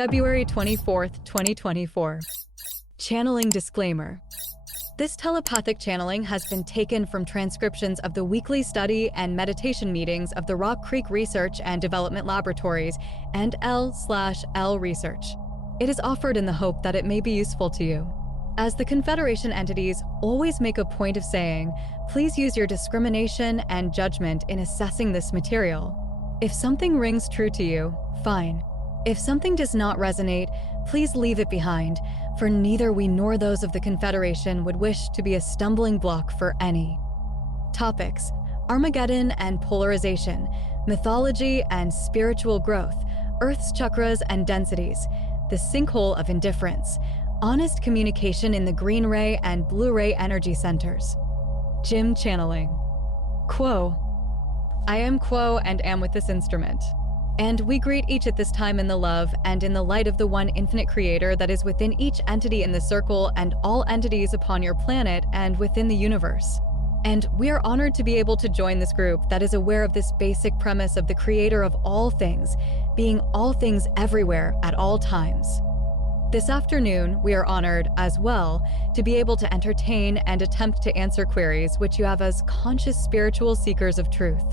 February 24th, 2024. Channeling disclaimer. This telepathic channeling has been taken from transcriptions of the weekly study and meditation meetings of the Rock Creek Research and Development Laboratories and L/L Research. It is offered in the hope that it may be useful to you. As the Confederation entities always make a point of saying, please use your discrimination and judgment in assessing this material. If something rings true to you, fine. If something does not resonate, please leave it behind, for neither we nor those of the Confederation would wish to be a stumbling block for any. Topics: Armageddon and polarization, mythology and spiritual growth, Earth's chakras and densities, the Sinkhole of Indifference, honest communication in the green ray and blue ray energy centers. Jim channeling. Quo. I am Quo and am with this instrument. And we greet each at this time in the love and in the light of the one infinite creator that is within each entity in the circle and all entities upon your planet and within the universe. And we are honored to be able to join this group that is aware of this basic premise of the creator of all things, being all things everywhere at all times. This afternoon, we are honored, as well, to be able to entertain and attempt to answer queries which you have as conscious spiritual seekers of truth.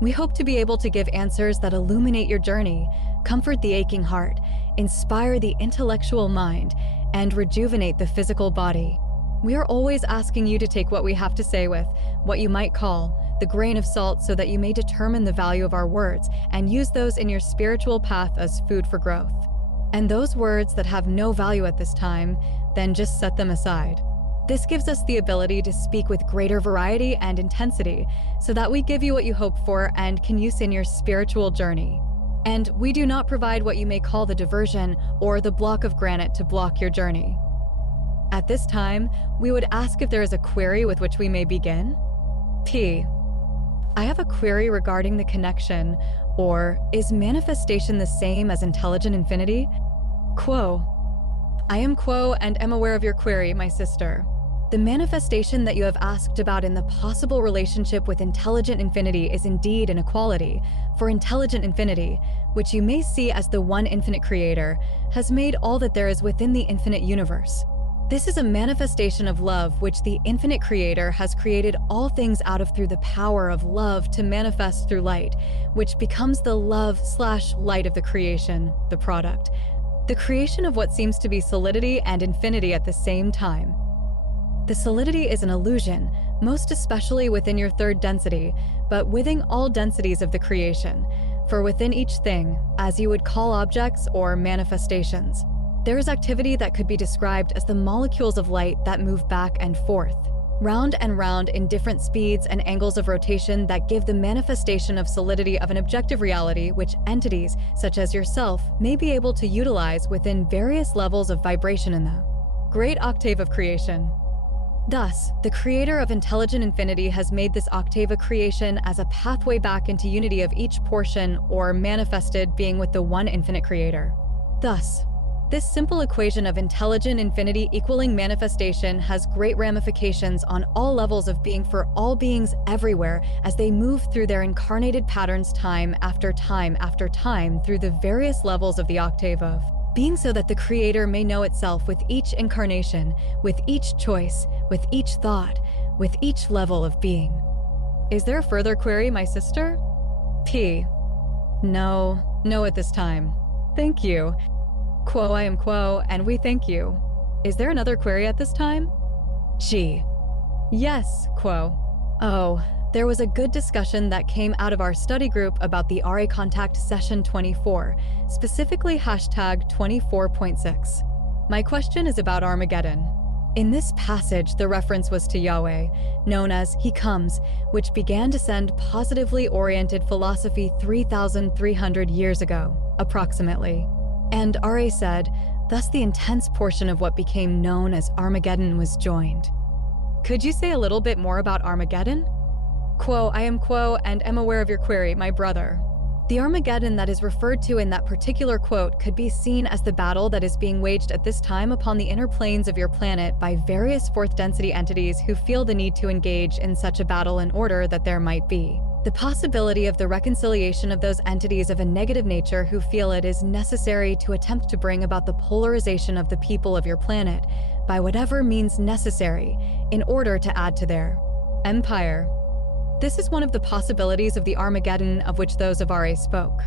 We hope to be able to give answers that illuminate your journey, comfort the aching heart, inspire the intellectual mind, and rejuvenate the physical body. We are always asking you to take what we have to say with, what you might call, the grain of salt so that you may determine the value of our words and use those in your spiritual path as food for growth. And those words that have no value at this time, then just set them aside. This gives us the ability to speak with greater variety and intensity so that we give you what you hope for and can use in your spiritual journey. And we do not provide what you may call the diversion or the block of granite to block your journey. At this time, we would ask if there is a query with which we may begin. P. I have a query regarding the connection, or is manifestation the same as intelligent infinity? Quo. I am Quo and am aware of your query, my sister. The manifestation that you have asked about in the possible relationship with intelligent infinity is indeed an equality, for intelligent infinity, which you may see as the one infinite creator, has made all that there is within the infinite universe. This is a manifestation of love which the infinite creator has created all things out of through the power of love to manifest through light, which becomes the love/light of the creation, the product. The creation of what seems to be solidity and infinity at the same time. The solidity is an illusion, most especially within your third density, but within all densities of the creation, for within each thing, as you would call objects or manifestations, there is activity that could be described as the molecules of light that move back and forth, round and round in different speeds and angles of rotation that give the manifestation of solidity of an objective reality which entities, such as yourself, may be able to utilize within various levels of vibration in the great octave of creation. Thus, the creator of intelligent infinity has made this octave of creation as a pathway back into unity of each portion or manifested being with the one infinite creator. Thus, this simple equation of intelligent infinity equaling manifestation has great ramifications on all levels of being for all beings everywhere as they move through their incarnated patterns time after time after time through the various levels of the octave of being, so that the creator may know itself with each incarnation, with each choice, with each thought, with each level of being. Is there a further query, my sister? P. No at this time. Thank you. Quo, I am Quo, and we thank you. Is there another query at this time? G. Yes, Quo. Oh, there was a good discussion that came out of our study group about the RA Contact Session 24, specifically hashtag 24.6. My question is about Armageddon. In this passage, the reference was to Yahweh, known as He Comes, which began to send positively oriented philosophy 3,300 years ago, approximately. And RA said, thus the intense portion of what became known as Armageddon was joined. Could you say a little bit more about Armageddon? Quo, I am Quo and am aware of your query, my brother. The Armageddon that is referred to in that particular quote could be seen as the battle that is being waged at this time upon the inner planes of your planet by various fourth density entities who feel the need to engage in such a battle in order that there might be The possibility of the reconciliation of those entities of a negative nature who feel it is necessary to attempt to bring about the polarization of the people of your planet by whatever means necessary in order to add to their empire. This is one of the possibilities of the Armageddon of which those of RA spoke.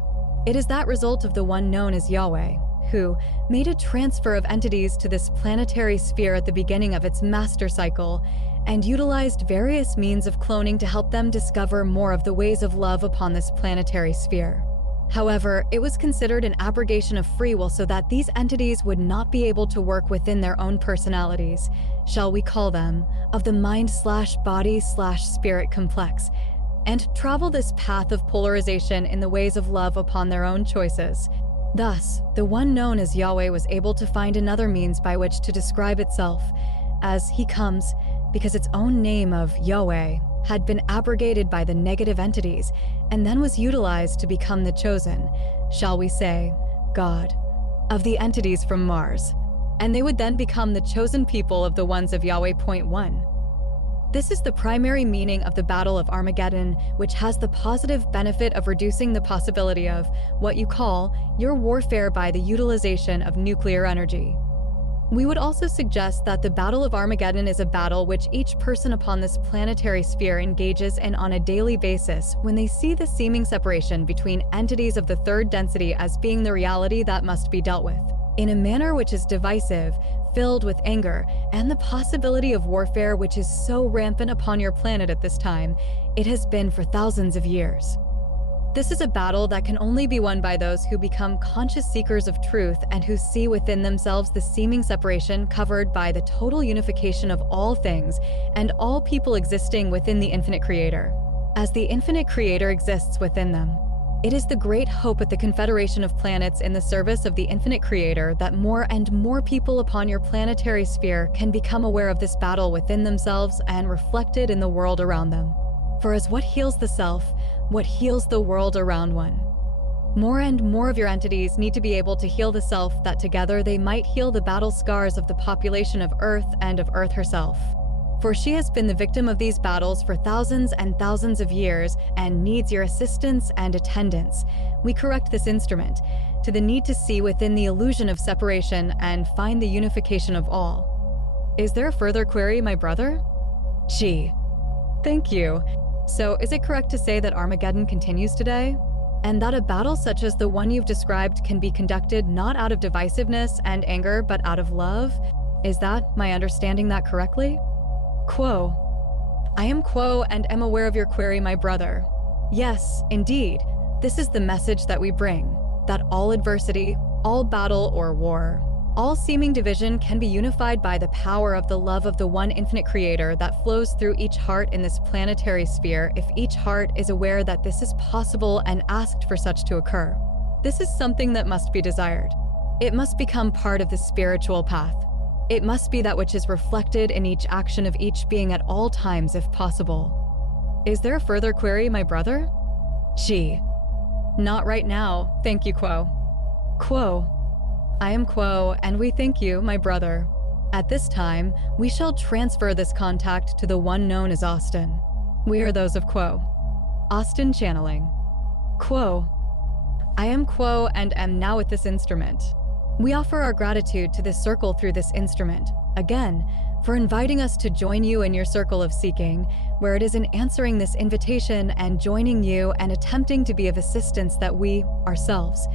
It is that result of the one known as Yahweh, who made a transfer of entities to this planetary sphere at the beginning of its master cycle and utilized various means of cloning to help them discover more of the ways of love upon this planetary sphere. However, it was considered an abrogation of free will so that these entities would not be able to work within their own personalities, shall we call them, of the mind/body/spirit complex, and travel this path of polarization in the ways of love upon their own choices. Thus, the one known as Yahweh was able to find another means by which to describe itself, as he comes, because its own name of Yahweh had been abrogated by the negative entities and then was utilized to become the chosen, shall we say, God, of the entities from Mars, and they would then become the chosen people of the ones of Yahweh. Point 1. This is the primary meaning of the Battle of Armageddon, which has the positive benefit of reducing the possibility of what you call your warfare by the utilization of nuclear energy. We would also suggest that the Battle of Armageddon is a battle which each person upon this planetary sphere engages in on a daily basis when they see the seeming separation between entities of the third density as being the reality that must be dealt with, in a manner which is divisive, filled with anger, and the possibility of warfare which is so rampant upon your planet at this time, it has been for thousands of years. This is a battle that can only be won by those who become conscious seekers of truth and who see within themselves the seeming separation covered by the total unification of all things and all people existing within the infinite creator, as the infinite creator exists within them. It is the great hope at the confederation of planets in the service of the infinite creator that more and more people upon your planetary sphere can become aware of this battle within themselves and reflected in the world around them. For as what heals the self, what heals the world around one. More and more of your entities need to be able to heal the self that together they might heal the battle scars of the population of Earth and of Earth herself. For she has been the victim of these battles for thousands and thousands of years and needs your assistance and attendance. We correct this instrument to the need to see within the illusion of separation and find the unification of all. Is there a further query, my brother? Gee, thank you. So is it correct to say that Armageddon continues today? And that a battle such as the one you've described can be conducted not out of divisiveness and anger, but out of love? Is that my understanding that correctly? Quo. I am Quo and am aware of your query, my brother. Yes, indeed. This is the message that we bring, that all adversity, all battle or war, all seeming division can be unified by the power of the love of the one infinite creator that flows through each heart in this planetary sphere if each heart is aware that this is possible and asked for such to occur. This is something that must be desired. It must become part of the spiritual path. It must be that which is reflected in each action of each being at all times if possible. Is there a further query, my brother? Gee. Not right now, thank you, Quo. Quo. I am Quo, and we thank you, my brother. At this time, we shall transfer this contact to the one known as Austin. We are those of Quo. Austin channeling. Quo. I am Quo and am now with this instrument. We offer our gratitude to this circle through this instrument, again, for inviting us to join you in your circle of seeking, where it is in answering this invitation and joining you and attempting to be of assistance that we, ourselves,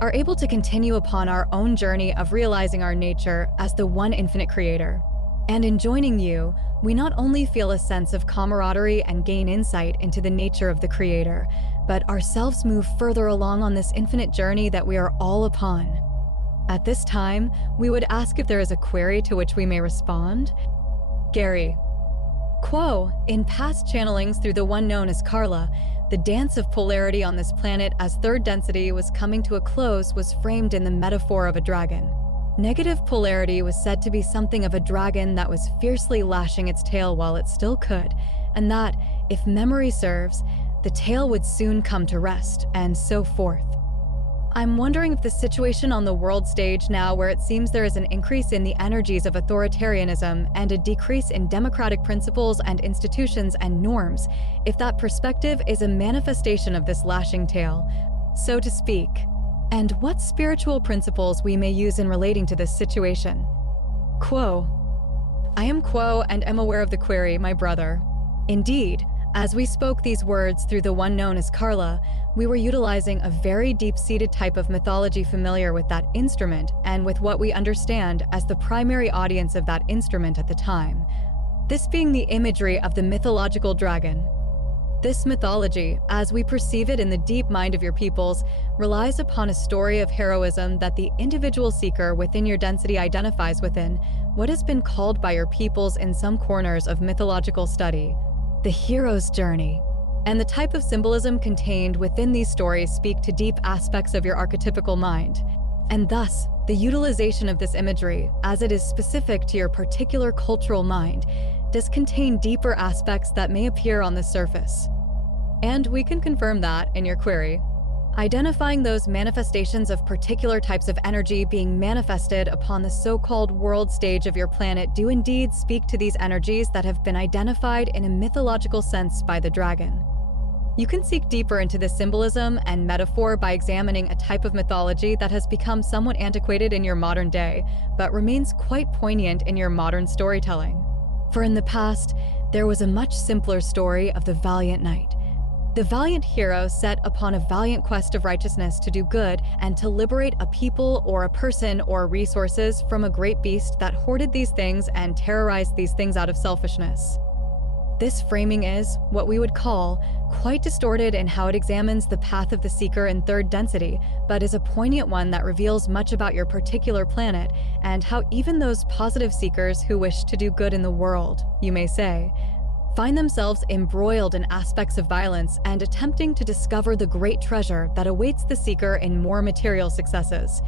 are able to continue upon our own journey of realizing our nature as the one infinite creator. And in joining you, we not only feel a sense of camaraderie and gain insight into the nature of the creator, but ourselves move further along on this infinite journey that we are all upon. At this time, we would ask if there is a query to which we may respond. Gary. Quo, in past channelings through the one known as Carla, the dance of polarity on this planet as third density was coming to a close was framed in the metaphor of a dragon. Negative polarity was said to be something of a dragon that was fiercely lashing its tail while it still could, and that, if memory serves, the tail would soon come to rest, and so forth. I'm wondering if the situation on the world stage now, where it seems there is an increase in the energies of authoritarianism and a decrease in democratic principles and institutions and norms, if that perspective is a manifestation of this lashing tale, so to speak, and what spiritual principles we may use in relating to this situation. Quo. I am Quo and am aware of the query, my brother. Indeed, as we spoke these words through the one known as Carla, we were utilizing a very deep-seated type of mythology familiar with that instrument and with what we understand as the primary audience of that instrument at the time, this being the imagery of the mythological dragon. This mythology, as we perceive it in the deep mind of your peoples, relies upon a story of heroism that the individual seeker within your density identifies within, what has been called by your peoples in some corners of mythological study, the hero's journey. And the type of symbolism contained within these stories speak to deep aspects of your archetypical mind. And thus, the utilization of this imagery, as it is specific to your particular cultural mind, does contain deeper aspects that may appear on the surface. And we can confirm that in your query. Identifying those manifestations of particular types of energy being manifested upon the so-called world stage of your planet do indeed speak to these energies that have been identified in a mythological sense by the dragon. You can seek deeper into this symbolism and metaphor by examining a type of mythology that has become somewhat antiquated in your modern day, but remains quite poignant in your modern storytelling. For in the past, there was a much simpler story of the valiant knight. The valiant hero set upon a valiant quest of righteousness to do good and to liberate a people or a person or resources from a great beast that hoarded these things and terrorized these things out of selfishness. This framing is, what we would call, quite distorted in how it examines the path of the seeker in third density, but is a poignant one that reveals much about your particular planet and how even those positive seekers who wish to do good in the world, you may say, find themselves embroiled in aspects of violence and attempting to discover the great treasure that awaits the seeker in more material successes.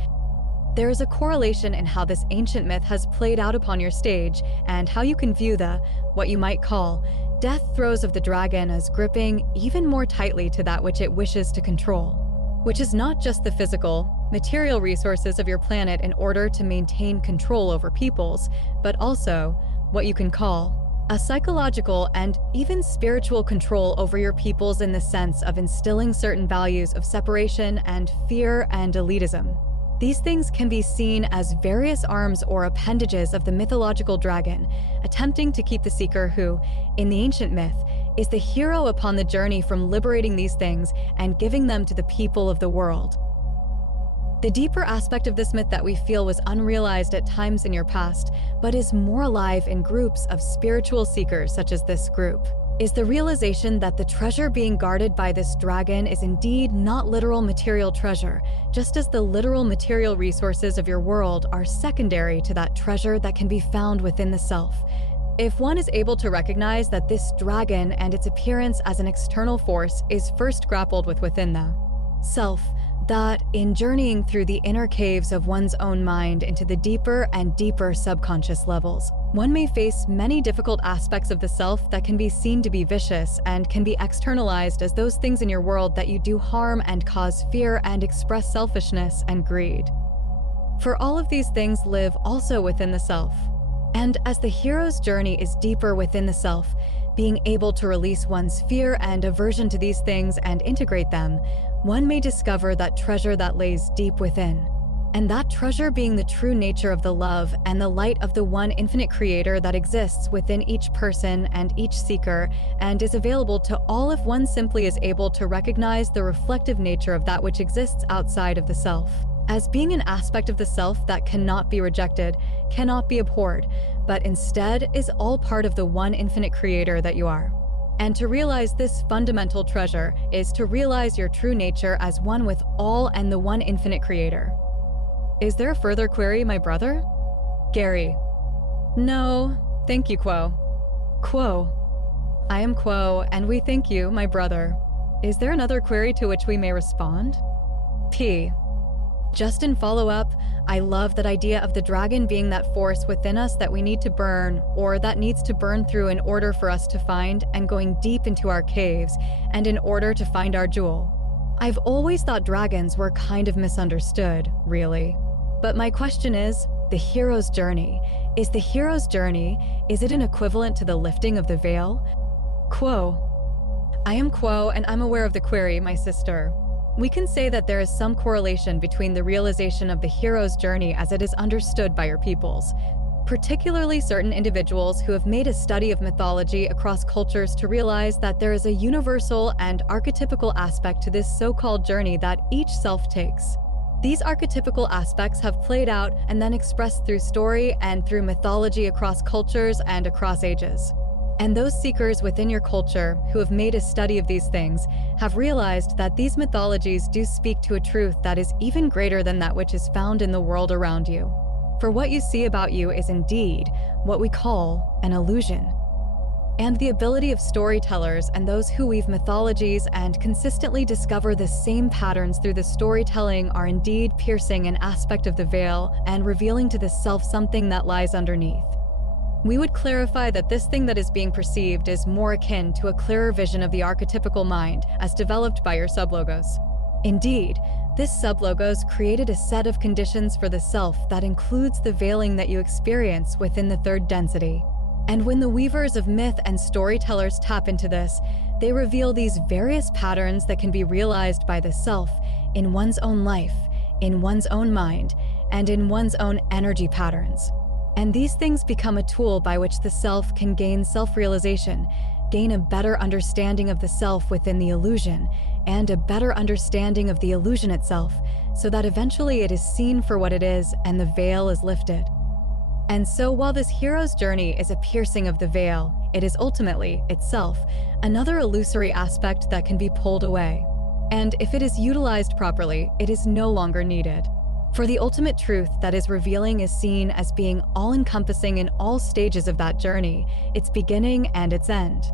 There is a correlation in how this ancient myth has played out upon your stage and how you can view the, what you might call, death throes of the dragon as gripping even more tightly to that which it wishes to control, which is not just the physical, material resources of your planet in order to maintain control over peoples, but also what you can call a psychological and even spiritual control over your peoples in the sense of instilling certain values of separation and fear and elitism. These things can be seen as various arms or appendages of the mythological dragon, attempting to keep the seeker who, in the ancient myth, is the hero upon the journey from liberating these things and giving them to the people of the world. The deeper aspect of this myth that we feel was unrealized at times in your past, but is more alive in groups of spiritual seekers such as this group, is the realization that the treasure being guarded by this dragon is indeed not literal material treasure, just as the literal material resources of your world are secondary to that treasure that can be found within the self. If one is able to recognize that this dragon and its appearance as an external force is first grappled with within the self, that in journeying through the inner caves of one's own mind into the deeper and deeper subconscious levels, one may face many difficult aspects of the self that can be seen to be vicious and can be externalized as those things in your world that you do harm and cause fear and express selfishness and greed. For all of these things live also within the self. And as the hero's journey is deeper within the self, being able to release one's fear and aversion to these things and integrate them, one may discover that treasure that lays deep within. And that treasure being the true nature of the love and the light of the one infinite creator that exists within each person and each seeker and is available to all if one simply is able to recognize the reflective nature of that which exists outside of the self, as being an aspect of the self that cannot be rejected, cannot be abhorred, but instead is all part of the one infinite creator that you are. And to realize this fundamental treasure is to realize your true nature as one with all and the one infinite creator. Is there a further query, my brother? Gary. No, thank you, Quo. Quo. I am Quo, and we thank you, my brother. Is there another query to which we may respond? P. Just in follow-up, I love that idea of the dragon being that force within us that we need to burn, or that needs to burn through in order for us to find and going deep into our caves, and in order to find our jewel. I've always thought dragons were kind of misunderstood, really. But my question is, the hero's journey. Is the hero's journey, is it an equivalent to the lifting of the veil? Quo. I am Quo, and I'm aware of the query, my sister. We can say that there is some correlation between the realization of the hero's journey as it is understood by your peoples, particularly certain individuals who have made a study of mythology across cultures to realize that there is a universal and archetypical aspect to this so-called journey that each self takes. These archetypical aspects have played out and then expressed through story and through mythology across cultures and across ages. And those seekers within your culture who have made a study of these things have realized that these mythologies do speak to a truth that is even greater than that which is found in the world around you. For what you see about you is indeed what we call an illusion. And the ability of storytellers and those who weave mythologies and consistently discover the same patterns through the storytelling are indeed piercing an aspect of the veil and revealing to the self something that lies underneath. We would clarify that this thing that is being perceived is more akin to a clearer vision of the archetypical mind as developed by your sublogos. Indeed, this sublogos created a set of conditions for the self that includes the veiling that you experience within the third density. And when the weavers of myth and storytellers tap into this, they reveal these various patterns that can be realized by the self in one's own life, in one's own mind, and in one's own energy patterns. And these things become a tool by which the self can gain self-realization, gain a better understanding of the self within the illusion, and a better understanding of the illusion itself, so that eventually it is seen for what it is and the veil is lifted. And so while this hero's journey is a piercing of the veil, it is ultimately, itself, another illusory aspect that can be pulled away. And if it is utilized properly, it is no longer needed. For the ultimate truth that is revealing is seen as being all-encompassing in all stages of that journey, its beginning and its end.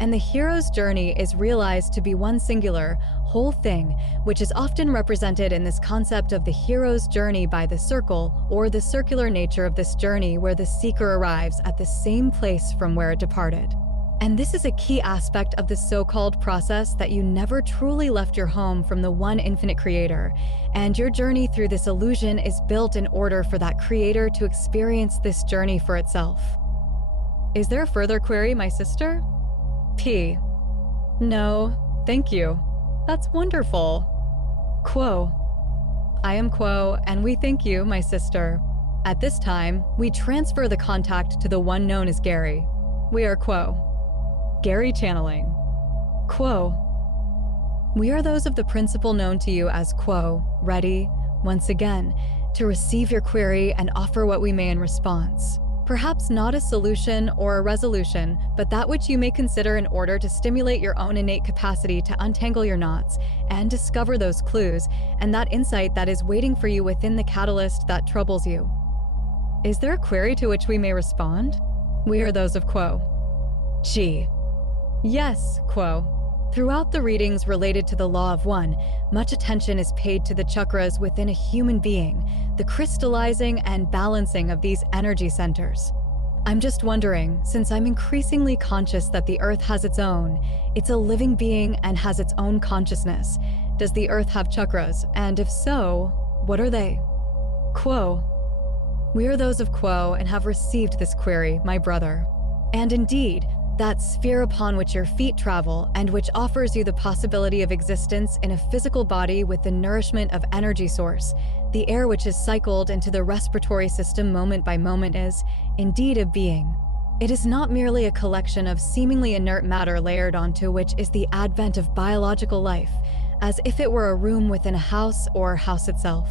And the hero's journey is realized to be one singular, whole thing, which is often represented in this concept of the hero's journey by the circle, or the circular nature of this journey where the seeker arrives at the same place from where it departed. And this is a key aspect of the so-called process that you never truly left your home from the one infinite creator, and your journey through this illusion is built in order for that creator to experience this journey for itself. Is there a further query, my sister? P. No, thank you. That's wonderful. Quo. I am Quo, and we thank you, my sister. At this time, we transfer the contact to the one known as Gary. We are Quo. Gary channeling. Quo. We are those of the principle known to you as Quo, ready, once again, to receive your query and offer what we may in response. Perhaps not a solution or a resolution, but that which you may consider in order to stimulate your own innate capacity to untangle your knots and discover those clues and that insight that is waiting for you within the catalyst that troubles you. Is there a query to which we may respond? We are those of Quo. G. Yes, Quo. Throughout the readings related to the Law of One, much attention is paid to the chakras within a human being, the crystallizing and balancing of these energy centers. I'm just wondering, since I'm increasingly conscious that the Earth has its own, it's a living being and has its own consciousness, does the Earth have chakras? And if so, what are they? Quo. We are those of Quo and have received this query, my brother. And indeed, that sphere upon which your feet travel and which offers you the possibility of existence in a physical body with the nourishment of energy source, the air which is cycled into the respiratory system moment by moment is, indeed, a being. It is not merely a collection of seemingly inert matter layered onto which is the advent of biological life, as if it were a room within a house or house itself.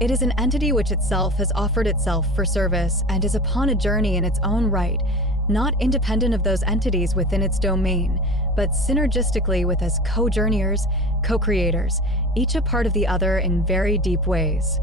It is an entity which itself has offered itself for service and is upon a journey in its own right, not independent of those entities within its domain, but synergistically with as co-journeyers, co-creators, each a part of the other in very deep ways.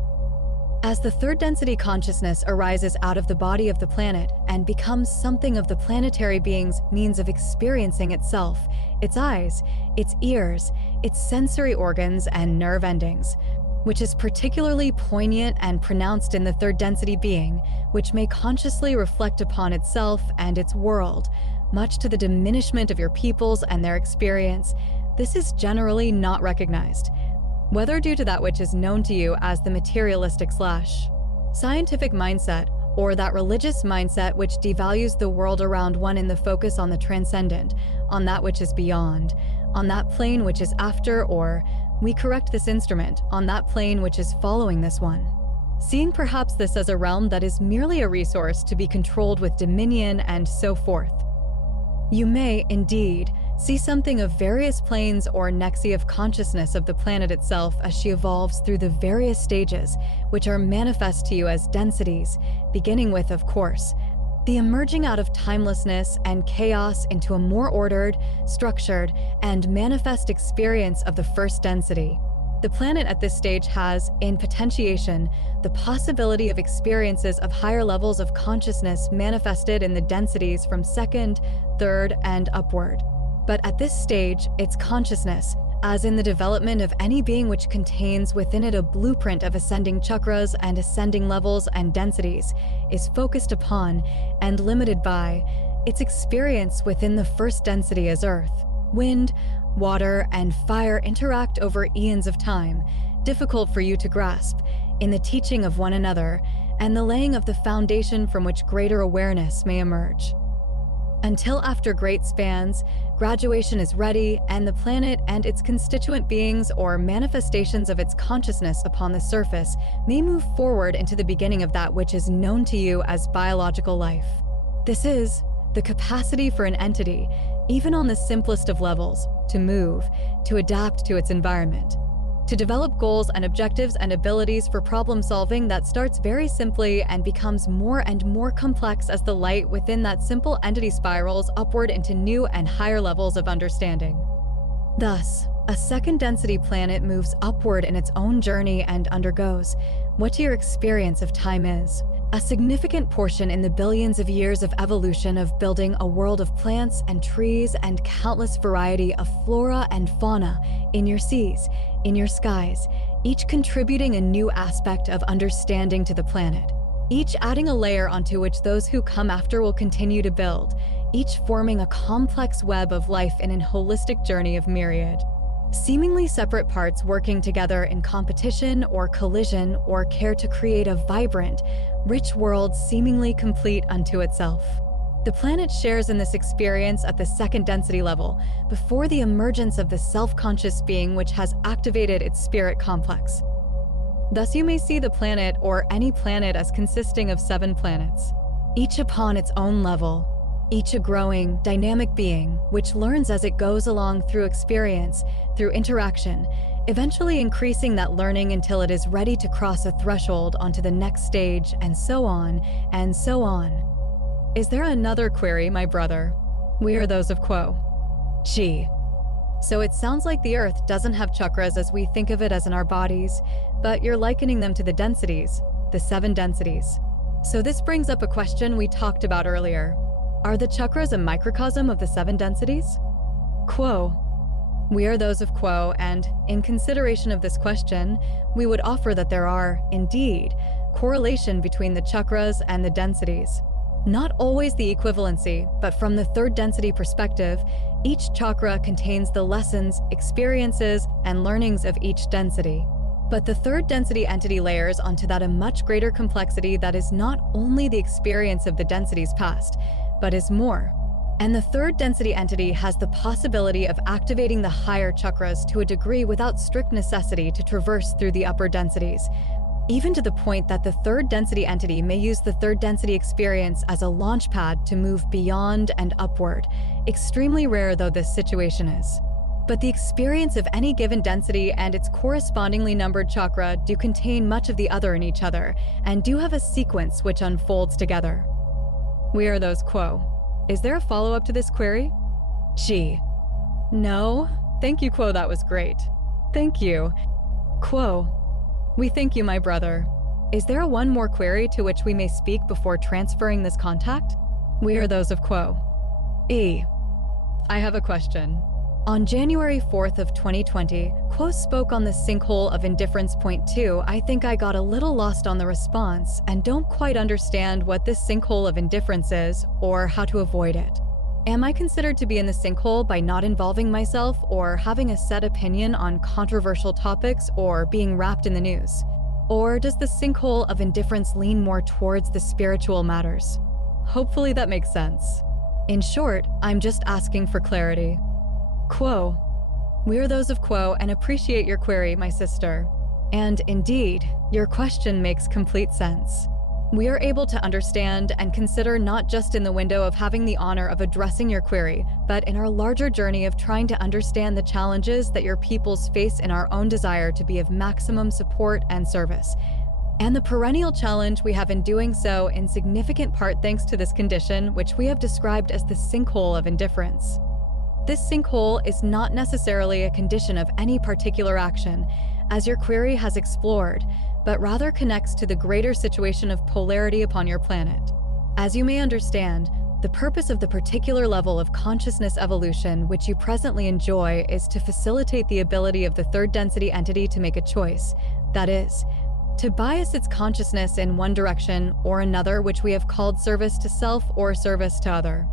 As the third density consciousness arises out of the body of the planet and becomes something of the planetary being's means of experiencing itself, its eyes, its ears, its sensory organs and nerve endings, which is particularly poignant and pronounced in the third density being, which may consciously reflect upon itself and its world, much to the diminishment of your peoples and their experience. This is generally not recognized. whether due to that which is known to you as the materialistic / scientific mindset, or that religious mindset which devalues the world around one in the focus on the transcendent, on that which is beyond, on that plane which is after, or, we correct this instrument, on that plane which is following this one. Seeing perhaps this as a realm that is merely a resource to be controlled with dominion and so forth. You may, indeed, see something of various planes or nexi of consciousness of the planet itself as she evolves through the various stages, which are manifest to you as densities, beginning with, of course, the emerging out of timelessness and chaos into a more ordered, structured, and manifest experience of the first density. The planet at this stage has, in potentiation, the possibility of experiences of higher levels of consciousness manifested in the densities from second, third, and upward. But at this stage, its consciousness, as in the development of any being which contains within it a blueprint of ascending chakras and ascending levels and densities, is focused upon and limited by its experience within the first density as earth, wind, water, and fire interact over eons of time, difficult for you to grasp, in the teaching of one another and the laying of the foundation from which greater awareness may emerge. Until after great spans, graduation is ready, and the planet and its constituent beings or manifestations of its consciousness upon the surface may move forward into the beginning of that which is known to you as biological life. This is the capacity for an entity, even on the simplest of levels, to move, to adapt to its environment, to develop goals and objectives and abilities for problem solving that starts very simply and becomes more and more complex as the light within that simple entity spirals upward into new and higher levels of understanding. Thus, a second density planet moves upward in its own journey and undergoes what your experience of time is. A significant portion in the billions of years of evolution of building a world of plants and trees and countless variety of flora and fauna in your seas, in your skies, each contributing a new aspect of understanding to the planet, each adding a layer onto which those who come after will continue to build, each forming a complex web of life in an holistic journey of myriad, seemingly separate parts working together in competition or collision or care to create a vibrant, rich world seemingly complete unto itself. The planet shares in this experience at the second density level, before the emergence of the self-conscious being which has activated its spirit complex. Thus you may see the planet or any planet as consisting of 7 planets, each upon its own level, each a growing, dynamic being which learns as it goes along through experience, through interaction, eventually increasing that learning until it is ready to cross a threshold onto the next stage, and so on, and so on. Is there another query, my brother? We are those of Quo. Gee. So it sounds like the Earth doesn't have chakras as we think of it as in our bodies, but you're likening them to the densities, the 7 densities. So this brings up a question we talked about earlier. Are the chakras a microcosm of the 7 densities? Quo. We are those of Quo, and in consideration of this question, we would offer that there are, indeed, correlation between the chakras and the densities. Not always the equivalency, but from the 3rd density perspective, each chakra contains the lessons, experiences, and learnings of each density. But the 3rd density entity layers onto that a much greater complexity that is not only the experience of the densities past, but is more. And the 3rd density entity has the possibility of activating the higher chakras to a degree without strict necessity to traverse through the upper densities, even to the point that the 3rd density entity may use the 3rd density experience as a launch pad to move beyond and upward, extremely rare though this situation is. But the experience of any given density and its correspondingly numbered chakra do contain much of the other in each other, and do have a sequence which unfolds together. We are those Quo. Is there a follow-up to this query? Gee. No? Thank you, Quo, that was great. Thank you. Quo. We thank you, my brother. Is there one more query to which we may speak before transferring this contact? We are those of Quo. I have a question. On January 4th of 2020, Quo spoke on the Sinkhole of Indifference Point 2. I think I got a little lost on the response and don't quite understand what this Sinkhole of Indifference is or how to avoid it. Am I considered to be in the sinkhole by not involving myself or having a set opinion on controversial topics or being wrapped in the news? Or does the sinkhole of indifference lean more towards the spiritual matters? Hopefully that makes sense. In short, I'm just asking for clarity. Quo. We're those of Quo and appreciate your query, my sister. And indeed, your question makes complete sense. We are able to understand and consider not just in the window of having the honor of addressing your query, but in our larger journey of trying to understand the challenges that your peoples face in our own desire to be of maximum support and service. And the perennial challenge we have in doing so in significant part thanks to this condition, which we have described as the sinkhole of indifference. This sinkhole is not necessarily a condition of any particular action, as your query has explored, but rather connects to the greater situation of polarity upon your planet. As you may understand, the purpose of the particular level of consciousness evolution which you presently enjoy is to facilitate the ability of the third density entity to make a choice, that is, to bias its consciousness in one direction or another, which we have called service to self or service to other.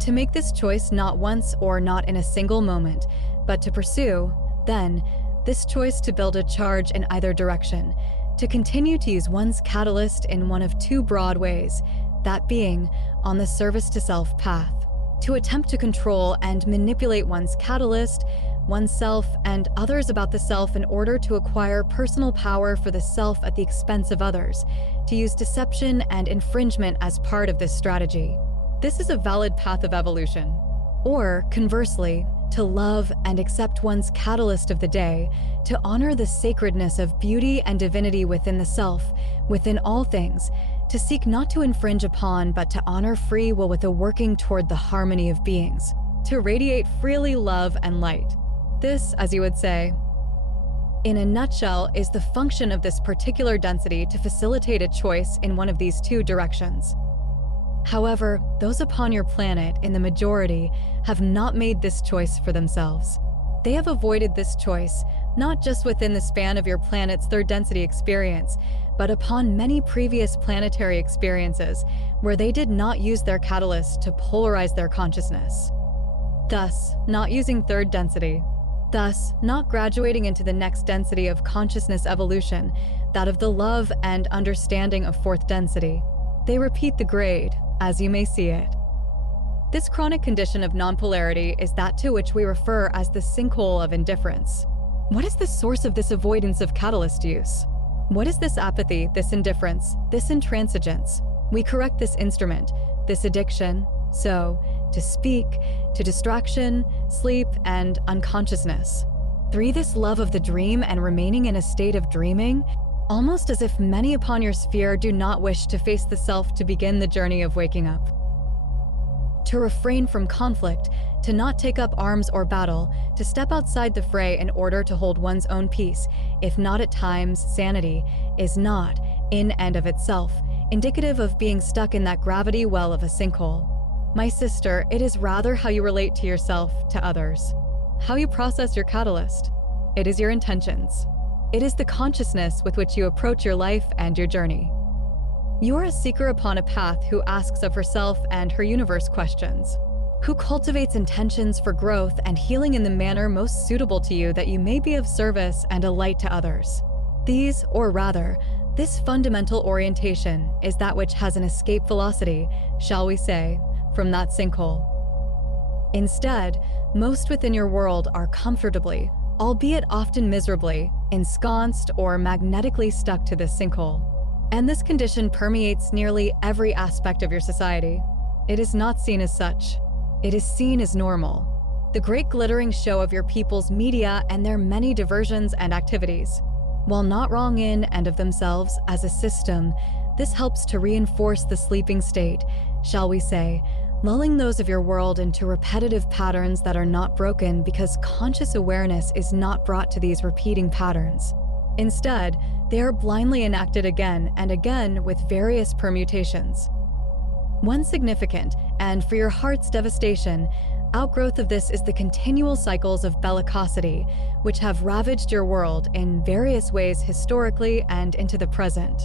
To make this choice not once or not in a single moment, but to pursue, then, this choice to build a charge in either direction, to continue to use one's catalyst in one of two broad ways, that being on the service to self path, to attempt to control and manipulate one's catalyst, oneself, and others about the self in order to acquire personal power for the self at the expense of others, to use deception and infringement as part of this strategy. This is a valid path of evolution. Or, conversely, to love and accept one's catalyst of the day, to honor the sacredness of beauty and divinity within the self, within all things, to seek not to infringe upon but to honor free will with a working toward the harmony of beings, to radiate freely love and light. This, as you would say, in a nutshell, is the function of this particular density to facilitate a choice in one of these two directions. However, those upon your planet, in the majority, have not made this choice for themselves. They have avoided this choice, not just within the span of your planet's third density experience, but upon many previous planetary experiences, where they did not use their catalyst to polarize their consciousness. Thus, not using third density. Thus, not graduating into the next density of consciousness evolution, that of the love and understanding of fourth density. They repeat the grade, as you may see it. This chronic condition of nonpolarity is that to which we refer as the sinkhole of indifference. What is the source of this avoidance of catalyst use? What is this apathy, this indifference, this intransigence? We correct this instrument, this addiction, so, to speak, to distraction, sleep, and unconsciousness. 3. This love of the dream and remaining in a state of dreaming, almost as if many upon your sphere do not wish to face the self to begin the journey of waking up. To refrain from conflict, to not take up arms or battle, to step outside the fray in order to hold one's own peace, if not at times sanity, is not, in and of itself, indicative of being stuck in that gravity well of a sinkhole. My sister, it is rather how you relate to yourself, to others. How you process your catalyst. It is your intentions. It is the consciousness with which you approach your life and your journey. You are a seeker upon a path who asks of herself and her universe questions, who cultivates intentions for growth and healing in the manner most suitable to you that you may be of service and a light to others. These, or rather, this fundamental orientation is that which has an escape velocity, shall we say, from that sinkhole. Instead, most within your world are comfortably, albeit often miserably, ensconced or magnetically stuck to this sinkhole. And this condition permeates nearly every aspect of your society. It is not seen as such. It is seen as normal. The great glittering show of your people's media and their many diversions and activities. While not wrong in and of themselves as a system, this helps to reinforce the sleeping state, shall we say, lulling those of your world into repetitive patterns that are not broken because conscious awareness is not brought to these repeating patterns. Instead, they are blindly enacted again and again with various permutations. One significant, and for your heart's devastation, outgrowth of this is the continual cycles of bellicosity, which have ravaged your world in various ways historically and into the present.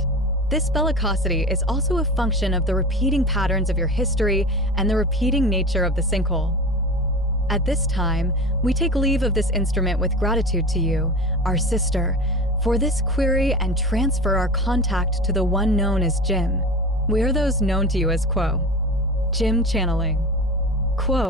This bellicosity is also a function of the repeating patterns of your history and the repeating nature of the sinkhole. At this time, we take leave of this instrument with gratitude to you, our sister, for this query and transfer our contact to the one known as Jim. We are those known to you as Quo. Jim channeling. Quo